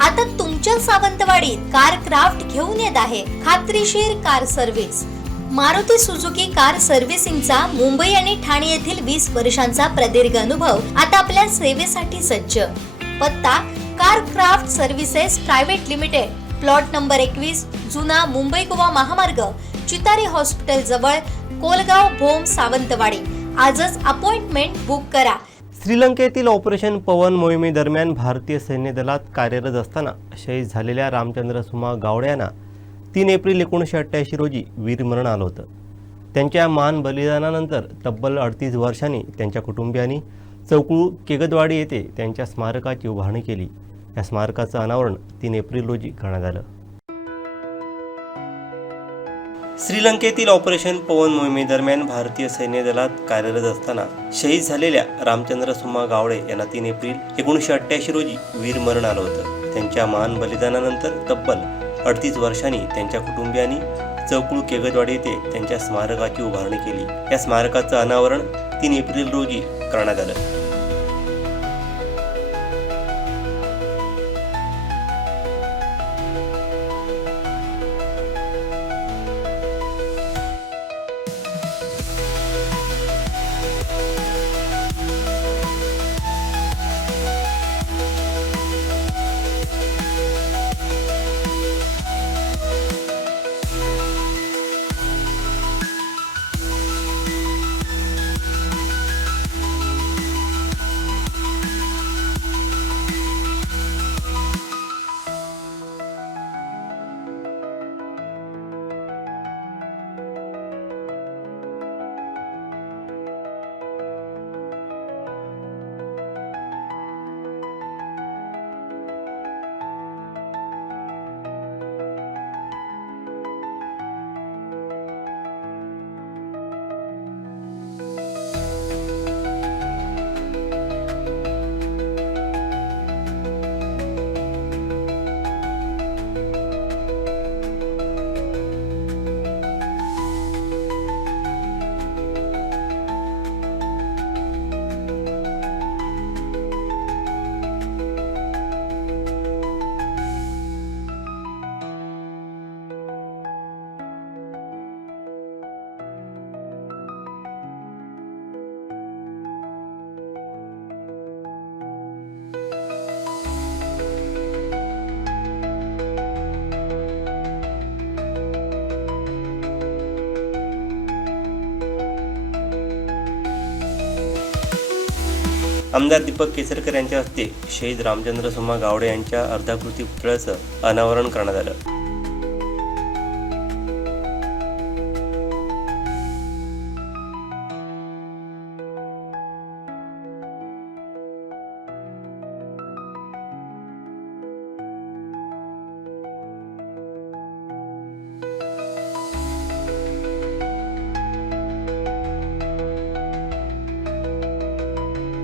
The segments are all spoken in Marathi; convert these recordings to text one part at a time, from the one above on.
आता तुमच्या सावंतवाडीत कार क्राफ्ट घेऊन येत आहे खात्रीशीर car service. Maruti Suzuki car सर्व्हिसिंगचा मुंबई आणि ठाणे येथील 20 वर्षांचा प्रदीर्घ अनुभव आता आपल्या सेवेसाठी सज्ज। पत्ता car craft services private limited, plot number 21, जुना मुंबई गोवा महामार्ग, चितारी हॉस्पिटल जवळ, कोलगाव भोम, सावंतवाडी। आजच अपॉइंटमेंट बुक करा। श्रीलंकेतील ऑपरेशन पवन मोहिमेदरम्यान भारतीय सैन्य दलात कार्यरत असताना शहीद झालेल्या रामचंद्र सुमा गावडे यांना 3 एप्रिल 1988 रोजी वीरमरण आलं होतं। त्यांच्या महान बलिदानानंतर तब्बल 38 वर्षांनी त्यांच्या कुटुंबियांनी चौकुळ केगदवाडी येथे त्यांच्या स्मारकाची उभारणी केली। या स्मारकाचं अनावरण 3 एप्रिल रोजी करण्यात आलं। श्रीलंकेतील ऑपरेशन पवन मोहिमेदरम्यान भारतीय सैन्य दलात कार्यरत असताना शहीद झालेल्या रामचंद्र सुमा गावडे यांना 3 एप्रिल 1988 रोजी वीरमरण आलं होतं। त्यांच्या महान बलिदानानंतर तब्बल 38 वर्षांनी त्यांच्या कुटुंबियांनी चौकुळ केगदवाडी येथे त्यांच्या स्मारकाची उभारणी केली। या स्मारकाचं अनावरण 3 एप्रिल रोजी करण्यात आलं। आमदार दीपक केसरकर यांच्या हस्ते शहीद रामचंद्र सुमा गावडे यांच्या अर्धाकृती पुतळ्याचं अनावरण करण्यात आलं।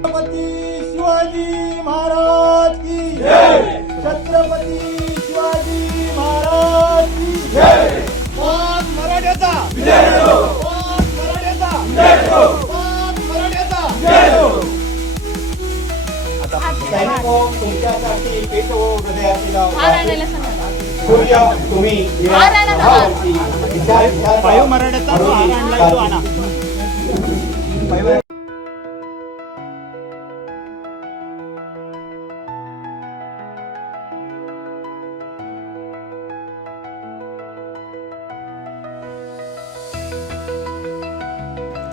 छत्रपती शिवाजी महाराज की जय। छत्रपती शिवाजी महाराज की जय। वाघ मराठ्याचा विजय हो। वाघ मराठ्याचा विजय हो। वाघ मराठ्याचा विजय हो। आता सैनिको तुमच्यासाठी पेट हो हृदयातील सूर्य तुम्ही पायू मराठ्याचा तो आणा।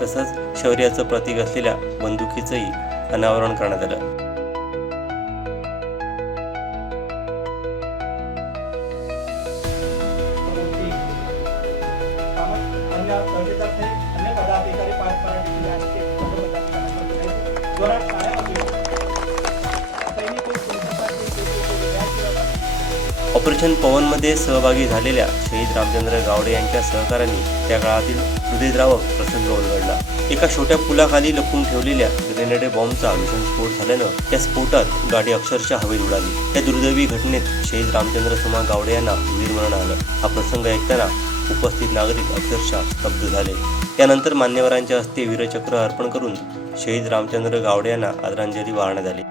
तसंच शौर्याचं प्रतीक असलेल्या बंदुकीचंही अनावरण करण्यात आलं। ऑपरेशन पवनमध्ये सहभागी झालेल्या शहीद रामचंद्र गावडे यांच्या सहकाऱ्यांनी त्या काळातील हृदयद्रावक प्रसंग उलगडला। एका छोट्या पुलाखाली लपवून ठेवलेल्या ग्रेनेड बॉम्बचा भीषण स्फोट झाल्यानं त्या स्फोटात गाडी अक्षरशः हवेत उडाली। त्या दुर्दैवी घटनेत शहीद रामचंद्र सुमा गावडे यांना वीरमरण आलं। हा प्रसंग ऐकताना उपस्थित नागरिक अक्षरशः स्तब्ध झाले। त्यानंतर मान्यवरांच्या हस्ते वीरचक्र अर्पण करून शहीद रामचंद्र गावडे यांना आदरांजली वाहण्यात आली।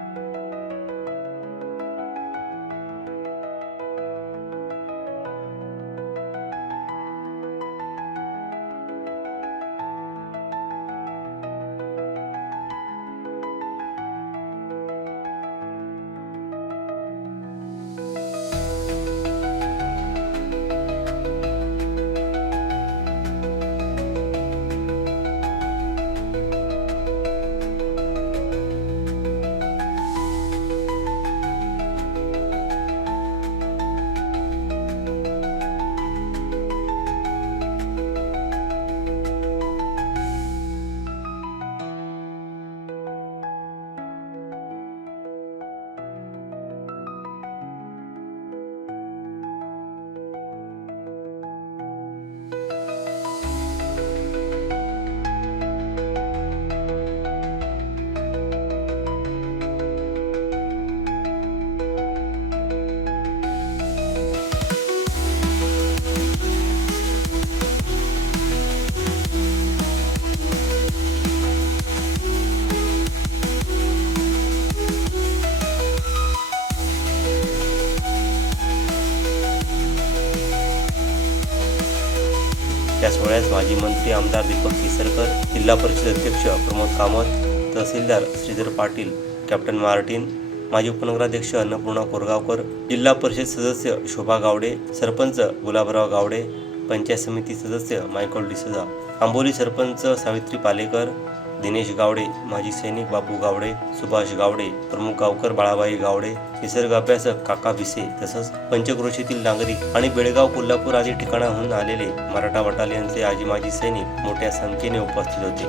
या सोहळ्यास माजी मंत्री आमदार दीपक केसरकर, जिल्हा परिषद अध्यक्ष प्रमोद कामत, तहसीलदार श्रीधर पाटील, कॅप्टन मार्टिन, माजी उपनगराध्यक्ष अन्नपूर्णा कोरगावकर, जिल्हा परिषद सदस्य शोभा गावडे, सरपंच गुलाबराव गावडे, पंचायत समिती सदस्य मायकल डिसोजा, आंबोली सरपंच सावित्री पालेकर, दिनेश गावडे, माजी सैनिक बापू गावडे, सुभाष गावडे, प्रमुख गावकर बाळाबाई गावडे, निसर्ग अभ्यासक काका भिसे, तसंच पंचक्रोशीतील नागरिक आणि बेळगाव, कोल्हापूर आदी ठिकाणाहून आलेले मराठा बटालियनचे आजी माजी सैनिक मोठ्या संख्येने उपस्थित होते.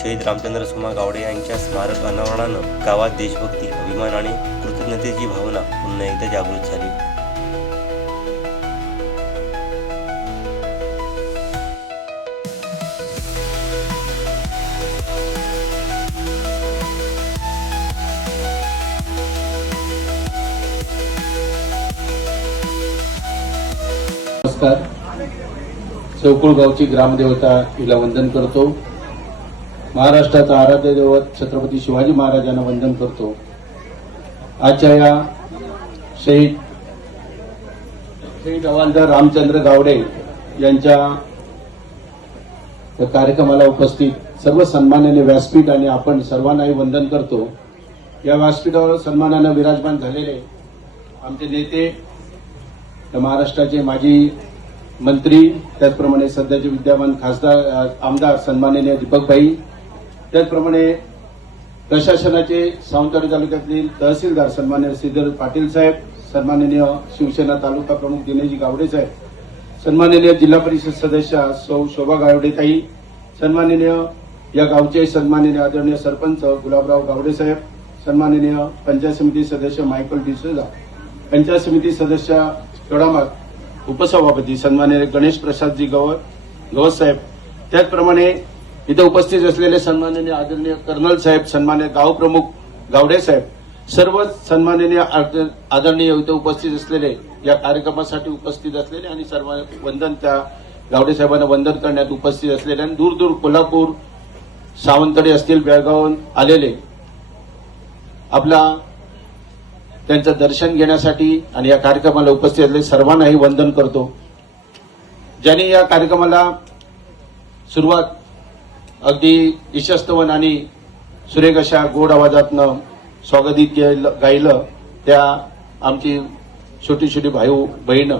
शहीद रामचंद्र सुमा गावडे यांच्या स्मारक अनावरणानं गावात देशभक्ती, अभिमान आणि कृतज्ञतेची भावना पुन्हा एकदा जागृत झाली. नमस्कार. चौकुळ गावची ग्रामदेवता हिला वंदन करतो. महाराष्ट्राचा आराध्य दैवत छत्रपती शिवाजी महाराजांना वंदन करतो. आजच्या या शहीद हवालदार रामचंद्र गावडे यांच्या कार्यक्रमाला उपस्थित सर्व सन्माननीय व्यासपीठ आणि आपण सर्वांनाही वंदन करतो. या व्यासपीठावर सन्मानानं विराजमान झालेले आमचे नेते, महाराष्ट्राचे माजी मंत्री, त्याचप्रमाणे सध्याचे विद्यमान खासदार आमदार सन्माननीय दीपकभाई, त्याचप्रमाणे प्रशासनाचे सावंतवाडी तालुक्यातील तहसीलदार सन्माननीय श्रीधर पाटील साहेब, सन्माननीय शिवसेना तालुका प्रमुख दिनेश गावडे साहेब, सन्माननीय जिल्हा परिषद सदस्य सौ शोभा गावडेताई, सन्माननीय या गावचे सन्माननीय आदरणीय सरपंच गुलाबराव गावडे साहेब, सन्माननीय पंचायत समिती सदस्य मायकल डिसोजा, पंचायत समिती सदस्य तोडामाग, उपसभापती सन्माननीय गणेश प्रसादजी गवत साहेब, त्याचप्रमाणे इथे उपस्थित असलेले सन्माननीय आदरणीय कर्नल साहेब, सन्माननीय गाव प्रमुख गावडे साहेब, सर्व सन्माननीय आदरणीय इथे उपस्थित असलेले, या कार्यक्रमासाठी उपस्थित असलेले आणि सर्व वंदन त्या गावडे साहेबांना वंदन करण्यात उपस्थित असलेले आणि दूर दूर कोल्हापूर, सावंतवाडी असतील, बेळगावहून आलेले आपला त्यांचं दर्शन घेण्यासाठी आणि या कार्यक्रमाला उपस्थित असलेले सर्वांनाही वंदन करतो. ज्यांनी या कार्यक्रमाला सुरुवात अगदी ईशस्तवन आणि सुरेख अशा गोड आवाजातनं स्वागतीत गायलं त्या आमची छोटी छोटी भाऊ बहीण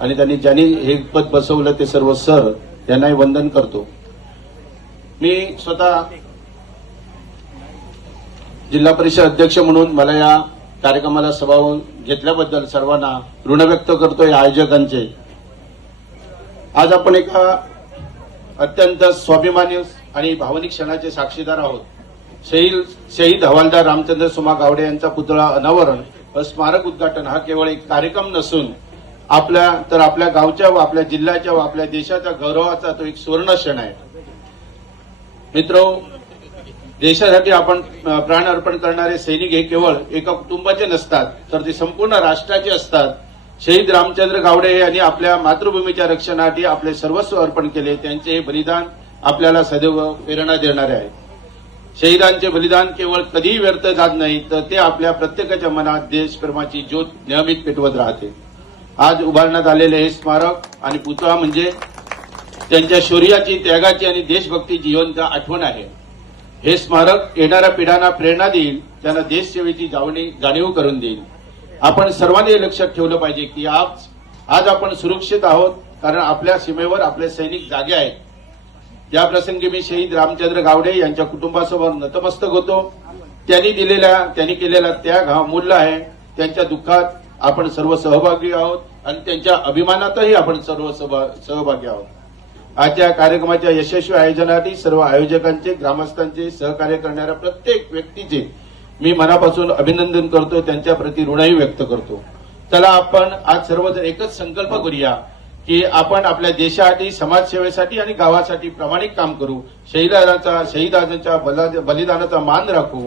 आणि ज्यांनी हे पद बसवलं ते सर्व सर, त्यांनाही वंदन करतो. मी स्वतः जिल्हा परिषद अध्यक्ष म्हणून मला या कार्यक्रमाला सहभाग घेतल्याबद्दल सर्वांना ऋण व्यक्त करतो या आयोजकांचे. आज आपण एका अत्यंत स्वाभिमानी आणि भावनिक क्षणाचे साक्षीदार आहोत. शहीद हवालदार रामचंद्र सुमा गावडे यांचा पुतळा अनावरण व स्मारक उद्घाटन हा केवळ एक कार्यक्रम नसून आपल्या गावच्या व आपल्या जिल्ह्याच्या व आपल्या देशाच्या गौरवाचा तो एक सुवर्ण क्षण आहे. मित्रो, देशासाठी आपण प्राण अर्पण करणारे सैनिक हे केवळ एका कुटुंबाचे नसतात, तर ते संपूर्ण राष्ट्राचे असतात. शहीद रामचंद्र गावडे यांनी आपल्या मातृभूमीच्या रक्षणासाठी आपले सर्वस्व अर्पण केले. त्यांचे हे बलिदान आपल्याला सदैव प्रेरणा देणारे आहे. शहीदांचे बलिदान केवळ कधीही व्यर्थ जात नाही, तर ते आपल्या प्रत्येकाच्या मनात देशप्रेमाची ज्योत नियमित पेटवत राहते. आज उभारण्यात आलेले हे स्मारक आणि पुतळा म्हणजे त्यांच्या शौर्याची, त्यागाची आणि देशभक्तीची जिवंत आठवण आहे. हे स्मारक येणाऱ्या पिढ्यांना प्रेरणा देईल, त्यांना देशसेवेची जाणीव करून देईल. आपण सर्वांनी लक्षात ठेवलं पाहिजे की आज आपण सुरक्षित आहोत, कारण आपल्या सीमेवर आपले सैनिक जागे आहेत. या प्रसंगी मी शहीद रामचंद्र गावडे यांच्या कुटुंबासमोर नतमस्तक होतो. त्यांनी केलेला त्याग हा अमूल्य आहे. त्यांच्या दुःखात आपण सर्व सहभागी आहोत आणि त्यांच्या अभिमानातही आपण सर्व सहभागी आहोत. आजच्या कार्यक्रमाच्या यशस्वी आयोजनासाठी सर्व आयोजकांचे, ग्रामस्थांचे, सहकार्य करणाऱ्या प्रत्येक व्यक्तीचे मी मनापासून अभिनंदन करतो, त्यांच्या प्रति ऋणही व्यक्त करतो. चला आपण आज सर्वजण एकच संकल्प करूया की आपण आपल्या देशासाठी, समाजसेवेसाठी आणि गावासाठी प्रामाणिक काम करू. शहीदांच्या बलिदानाचा मान राखू.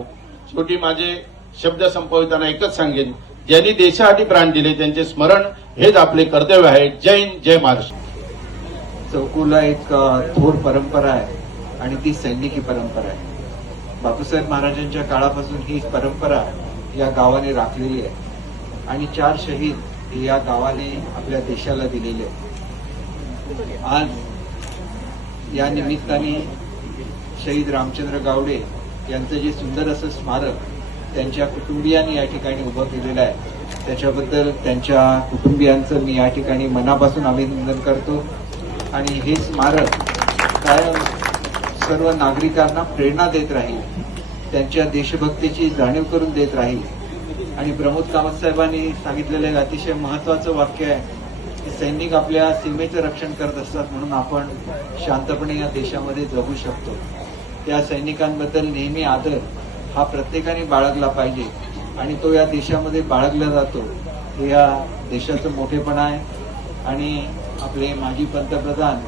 शेवटी माझे शब्द संपविताना एकच सांगेन, ज्यांनी देशासाठी प्राण दिले त्यांचे स्मरण हेच आपले कर्तव्य आहे. जय हिंद, जय महाराष्ट्र. चौकुला एक थोर परंपरा आहे आणि ती सैनिकी परंपरा आहे. बापूसाहेब महाराजांच्या काळापासून ही परंपरा या गावाने राखलेली आहे आणि 4 शहीद हे या गावाने आपल्या देशाला दिलेले आहे. आज या निमित्ताने शहीद रामचंद्र गावडे यांचं जे सुंदर असं स्मारक त्यांच्या कुटुंबियांनी या ठिकाणी उभं केलेलं आहे, त्याच्याबद्दल त्यांच्या कुटुंबियांचं मी या ठिकाणी मनापासून अभिनंदन करतो. आणि हे स्मारक कायम सर्व नागरिकांना प्रेरणा देत राहील, त्यांच्या देशभक्तीची जाणीव करून देत राहील. आणि प्रमोद कामत साहेबांनी सांगितलेलं एक अतिशय महत्वाचं वाक्य आहे की सैनिक आपल्या सीमेचं रक्षण करत असतात म्हणून आपण शांतपणे या देशामध्ये जगू शकतो. त्या सैनिकांबद्दल नेहमी आदर हा प्रत्येकाने बाळगला पाहिजे आणि तो या देशामध्ये बाळगला जातो. हे या देशाचं मोठेपण आहे. आणि आपले माजी पंतप्रधान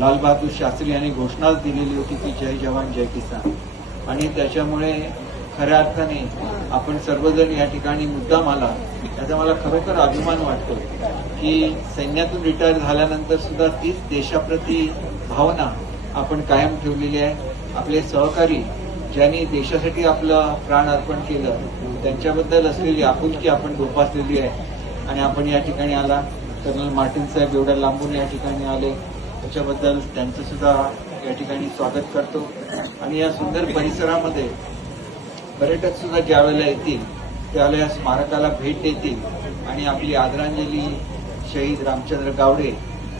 लालबहादूर शास्त्री यांनी घोषणाच दिलेली होती की जय जवान जय किसान. आणि त्याच्यामुळे खऱ्या अर्थाने आपण सर्वजण या ठिकाणी मुद्दाम आला याचा मला खरोखर अभिमान वाटतो की सैन्यातून रिटायर झाल्यानंतर सुद्धा तीच देशाप्रती भावना आपण कायम ठेवलेली आहे. आपले सहकारी ज्यांनी देशासाठी आपलं प्राण अर्पण केलं त्यांच्याबद्दल असलेली आपुलकी आपण जोपासलेली आहे. आणि आपण या ठिकाणी आला, कर्नल मार्टिन साहेब एवढ्या लांबून या ठिकाणी आले त्याच्याबद्दल त्यांचं सुद्धा या ठिकाणी स्वागत करतो. आणि या सुंदर परिसरामध्ये पर्यटक सुद्धा ज्या वेळेला येतील त्यावेळेला या स्मारकाला भेट देतील आणि आपली आदरांजली शहीद रामचंद्र गावडे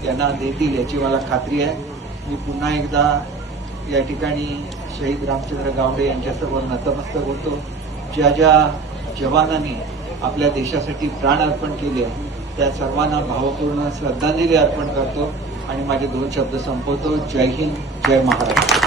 यांना देतील याची मला खात्री आहे. मी पुन्हा एकदा या ठिकाणी शहीद रामचंद्र गावडे यांच्यासमोर नतमस्तक होतो. ज्या ज्या जवानांनी आपल्या देशासाठी प्राण अर्पण केले त्या सर्वांना भावपूर्ण श्रद्धांजली अर्पण करतो आणि माझे 2 शब्द संपवतो. जय हिंद, जय महाराष्ट्र.